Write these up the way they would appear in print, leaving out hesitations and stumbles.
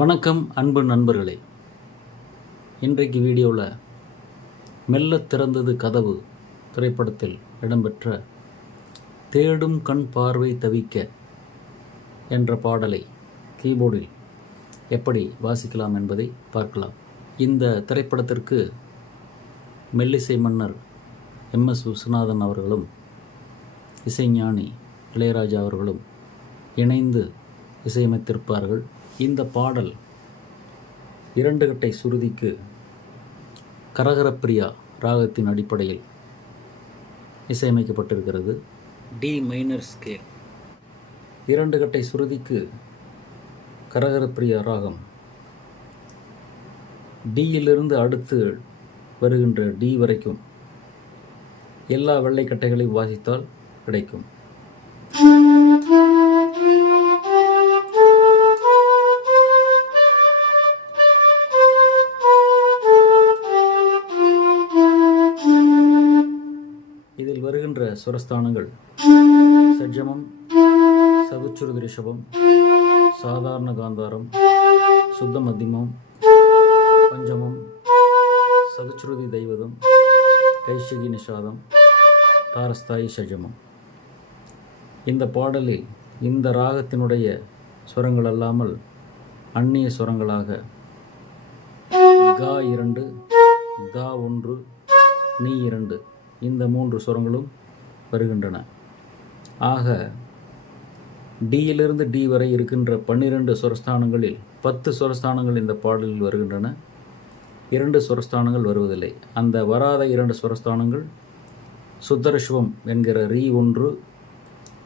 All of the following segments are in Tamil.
வணக்கம் அன்பு நண்பர்களே. இன்றைக்கு வீடியோவில் மெல்ல திறந்தது கதவு திரைப்படத்தில் இடம்பெற்ற தேடும் கண் பார்வை தவிக்க என்ற பாடலை கீபோர்டில் எப்படி வாசிக்கலாம் என்பதை பார்க்கலாம். இந்த திரைப்படத்திற்கு மெல்லிசை மன்னர் MS விஸ்வநாதன் அவர்களும் இசைஞானி இளையராஜா அவர்களும் இணைந்து இசையமைத்திருப்பார்கள். இந்த பாடல் 2 கட்டை சுருதிக்கு கரகரப்பிரியா ராகத்தின் அடிப்படையில் இசையமைக்கப்பட்டிருக்கிறது. டி மைனர் ஸ்கேல் 2 கட்டை சுருதிக்கு கரகரப்பிரியா ராகம் டியிலிருந்து அடுத்து வருகின்ற டி வரைக்கும் எல்லா வெள்ளைக்கட்டைகளையும் வாசித்தால் கிடைக்கும். இதில் வருகின்ற சுரஸ்தானங்கள் சஜ்ஜமம், சதுச்சுருதி ரிஷபம், சாதாரண காந்தாரம், சுத்த மத்தியமம், பஞ்சமம், சதுச்சுருதி தைவதம், கைஷகி நிஷாதம், தாரஸ்தாயி சஜமம். இந்த பாடலில் இந்த ராகத்தினுடைய சுரங்கள் அல்லாமல் அந்நிய சுரங்களாக கா 2, கா 1, நீ 2 இந்த 3 சுரங்களும் வருகின்றன. ஆக டியிலிருந்து டி வரை இருக்கின்ற 12 சுரஸ்தானங்களில் 10 சுரஸ்தானங்கள் இந்த பாடலில் வருகின்றன. 2 சுரஸ்தானங்கள் வருவதில்லை. அந்த வராத 2 சுரஸ்தானங்கள் சுத்தரஷ்வம் என்கிற ரீ 1,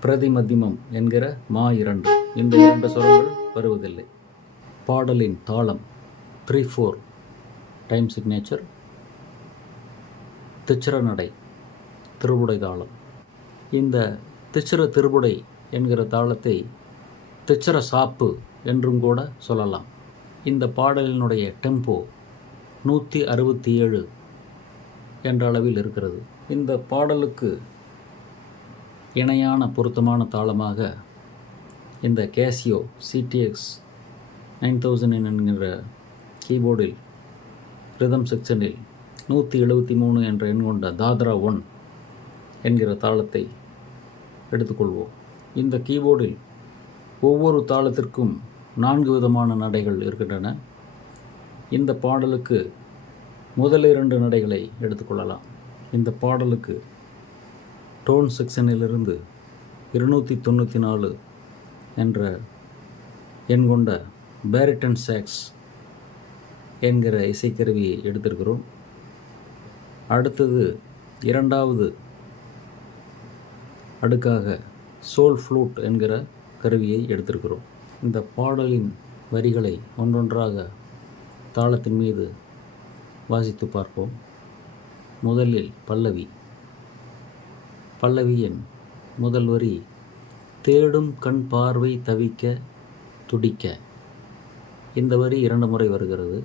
பிரதி மத்தியமம் என்கிற மா 2 இந்த 2 சுரங்கள் வருவதில்லை. பாடலின் தாளம் 3/4 டைம் சிக்னேச்சர், திச்சிர நடை, திருபுடை தாளம். இந்த திச்சிர திருபுடை என்கிற தாளத்தை திச்சிர சாப்பு என்றும் கூட சொல்லலாம். இந்த பாடலினுடைய டெம்போ 167 என்ற அளவில் இருக்கிறது. இந்த பாடலுக்கு இணையான பொருத்தமான தாளமாக இந்த கேசியோ CTX 9000 என்கிற கீபோர்டில் ரிதம் செக்ஷனில் 173 என்ற எண் கொண்ட தாத்ரா 1 என்கிற தாளத்தை எடுத்துக்கொள்வோம். இந்த கீபோர்டில் ஒவ்வொரு தாளத்திற்கும் 4 விதமான நடைகள் இருக்கின்றன. இந்த பாடலுக்கு முதல் 2 நடைகளை எடுத்துக்கொள்ளலாம். இந்த பாடலுக்கு டோன் செக்ஷனிலிருந்து 294 என்ற எண் கொண்ட பேரிட்டன் சாக்ஸ் என்கிற இசைக்கருவியை எடுத்திருக்கிறோம். அடுத்தது 2வது அடுக்காக சோல் ஃப்ளூட் என்கிற கருவியை எடுத்திருக்கிறோம். இந்த பாடலின் வரிகளை ஒன்றொன்றாக தாளத்தின் மீது வாசித்து பார்ப்போம். முதலில் பல்லவி. பல்லவியின் முதல் வரி தேடும் கண் பார்வை தவிக்க துடிக்க. இந்த வரி 2 முறை வருகிறது.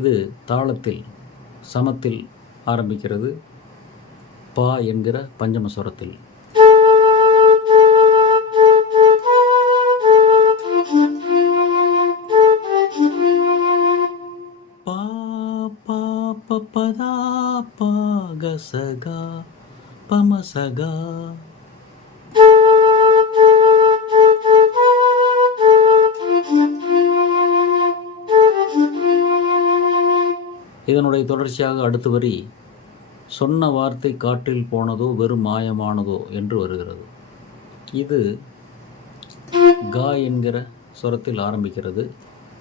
இது தாளத்தில் சமத்தில் ஆரம்பிக்கிறது, பா என்கிற பஞ்சம ஸ்வரத்தில். பா பா பதா பா கசகா பமசகா. இதனுடைய தொடர்ச்சியாக அடுத்த வரி சொன்ன வார்த்தை காற்றில் போனதோ வெறும் மாயமானதோ என்று வருகிறது. இது கா என்கிற ஸ்வரத்தில் ஆரம்பிக்கிறது.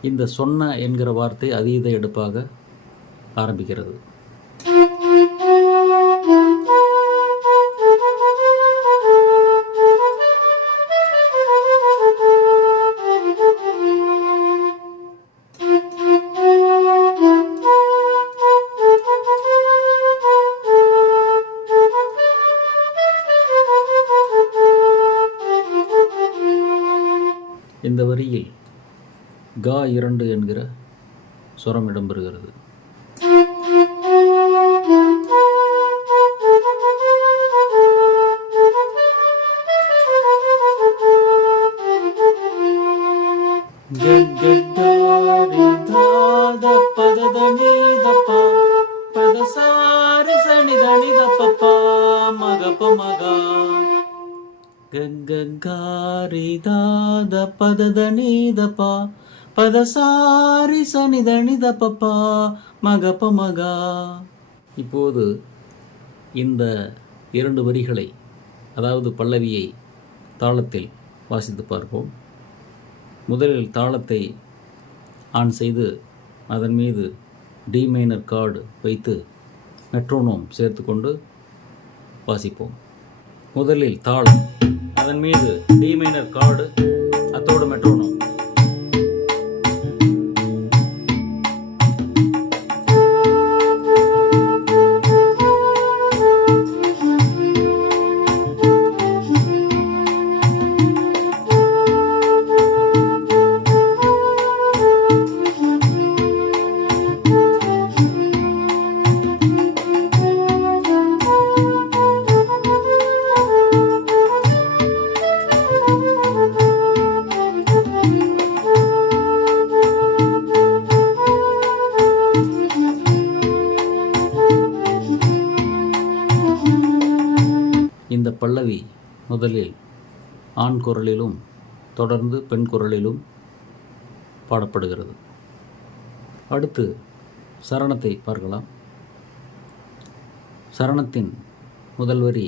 இந்த சொன்ன என்கிற வார்த்தை அதீத எடுப்பாக ஆரம்பிக்கிறது. இந்த வரியில் கா 2 என்கிற சுரம் இடம்பெறுகிறது. பமகா கரி தாத பதத நீதப்பா பதசாரி சனிதனித பப்பா மக பமகா. இப்போது இந்த 2 வரிகளை, அதாவது பல்லவியை தாளத்தில் வாசித்து பார்ப்போம். முதலில் தாளத்தை ஆன் செய்து அதன் மீது டி மைனர் கார்டு வைத்து மெட்ரோனோம் சேர்த்து கொண்டு வாசிப்போம். முதலில் தாளம், அதன் மீது டி மைனர் கார்டு, அத்தோடு மெட்ரோனோம். இந்த பல்லவி முதலில் ஆண் குரலிலும் தொடர்ந்து பெண் குரலிலும் பாடப்படுகிறது. அடுத்து சரணத்தை பார்க்கலாம். சரணத்தின் முதல் வரி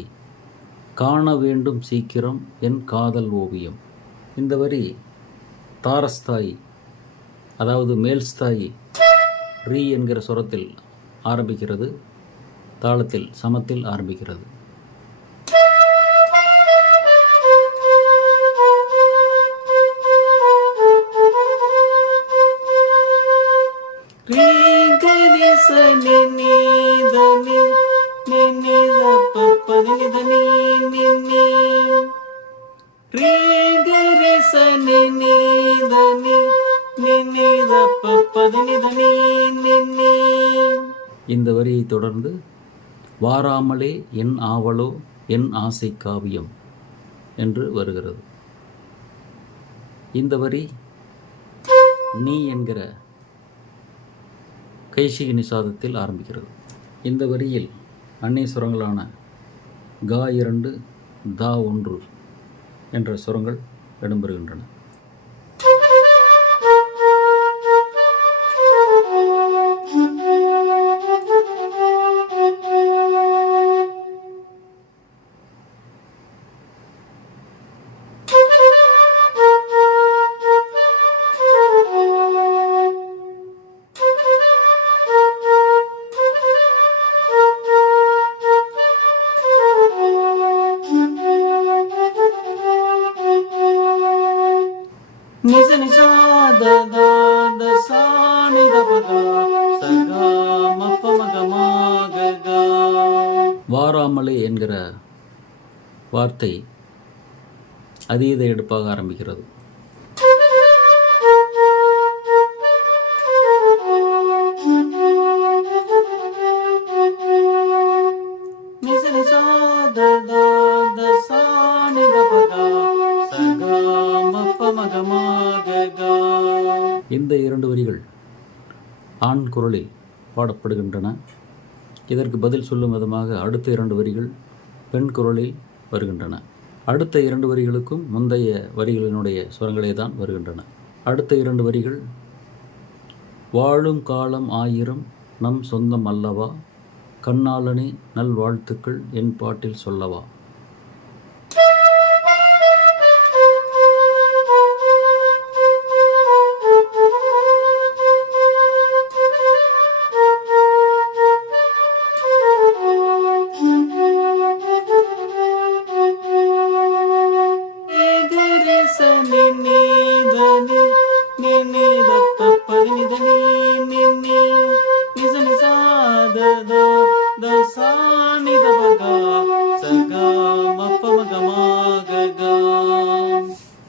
காண வேண்டும் சீக்கிரம் என் காதல் ஓவியம். இந்த வரி தாரஸ்தாயி, அதாவது மேல்ஸ்தாயி ரீ என்கிற சுரத்தில் ஆரம்பிக்கிறது, தாளத்தில் சமத்தில் ஆரம்பிக்கிறது. இந்த வரியை தொடர்ந்து வாராமலே என் ஆவலோ என் ஆசை காவியம் என்று வருகிறது. இந்த வரி நீ என்கிற கைசிகி நிசாதத்தில் ஆரம்பிக்கிறது. இந்த வரியில் அந்நிய சுரங்களான கா 2 தா 1 என்ற சுரங்கள் இடம்பெறுகின்றன. வாராமலே என்கிற வார்த்தை அதீத எடுப்பாக ஆரம்பிக்கிறது. இந்த 2 வரிகள் ஆண் குரலில் பாடப்படுகின்றன. இதற்கு பதில் சொல்லும் விதமாக அடுத்த 2 வரிகள் பெண் குரலில் வருகின்றன. அடுத்த 2 வரிகளுக்கும் முந்தைய வரிகளினுடைய சுரங்களே தான் வருகின்றன. அடுத்த 2 வரிகள் வாழும் காலம் 1000 நம் சொந்தம் அல்லவா, கண்ணாளனே நல் வாழ்த்துக்கள் என் பாட்டில் சொல்லவா.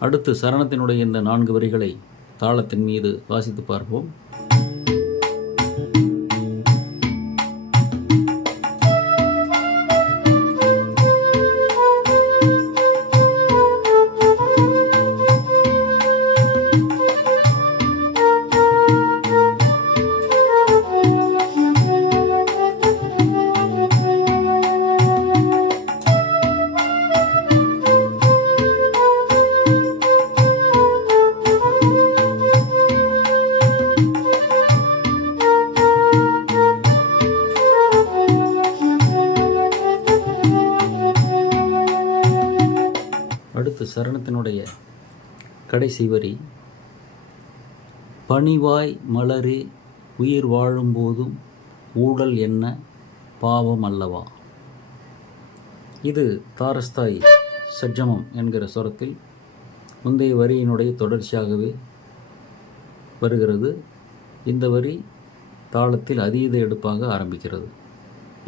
அடுத்து சரணத்தினுடைய இந்த 4 வரிகளை தாளத்தின் மீது வாசித்து பார்ப்போம். அடுத்து சரணத்தினுடைய கடைசி வரி, பணிவாய் மலரே உயிர் வாழும்போதும் ஊழல் என்ன பாவம் அல்லவா. இது தாரஸ்தாய் சஜ்ஜமம் என்கிற சொரத்தில் முந்தைய வரியினுடைய தொடர்ச்சியாகவே வருகிறது. இந்த வரி தாளத்தில் அதீத எடுப்பாக ஆரம்பிக்கிறது.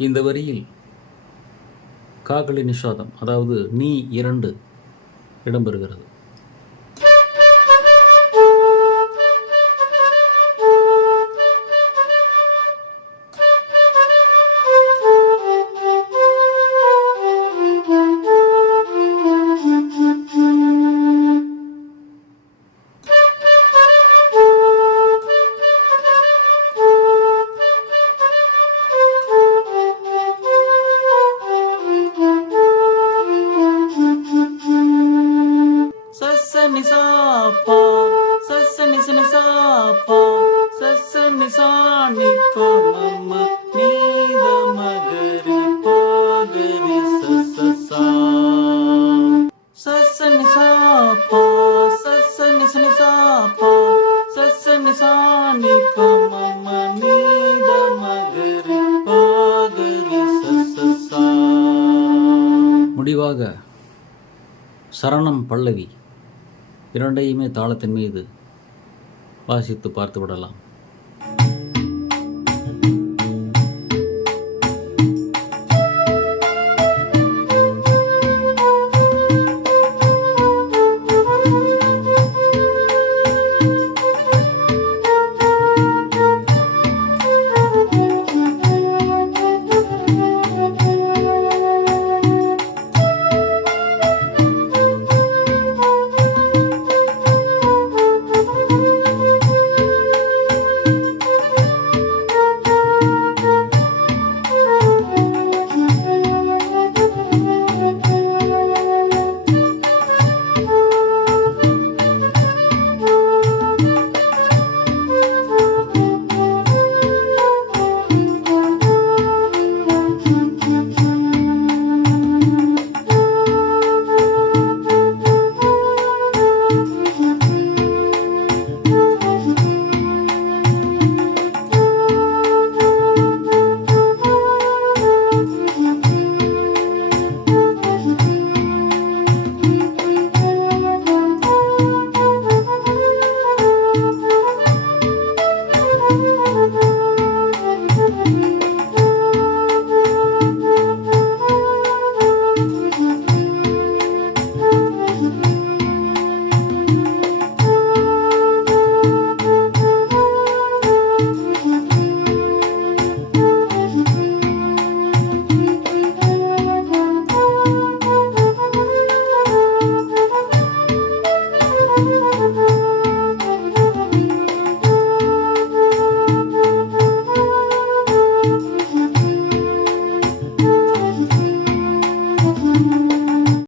இந்த வரியில் காகலி நிஷாதம், அதாவது நீ 2 இடம்பெறுகிறது. நிசாப்பா சச நிச நிசாப்பா சச நிசானி பமம நீத மகரி பாகரி சசசா சச நிசாப்பா சச நிச நிசாப்பா சச நிசானி பமம நீத மகரி பாகரி சசசா. முடிவாக சரணம் பல்லவி இரண்டையுமே தாளத்தின் மீது வாசித்து பார்த்து விடலாம்.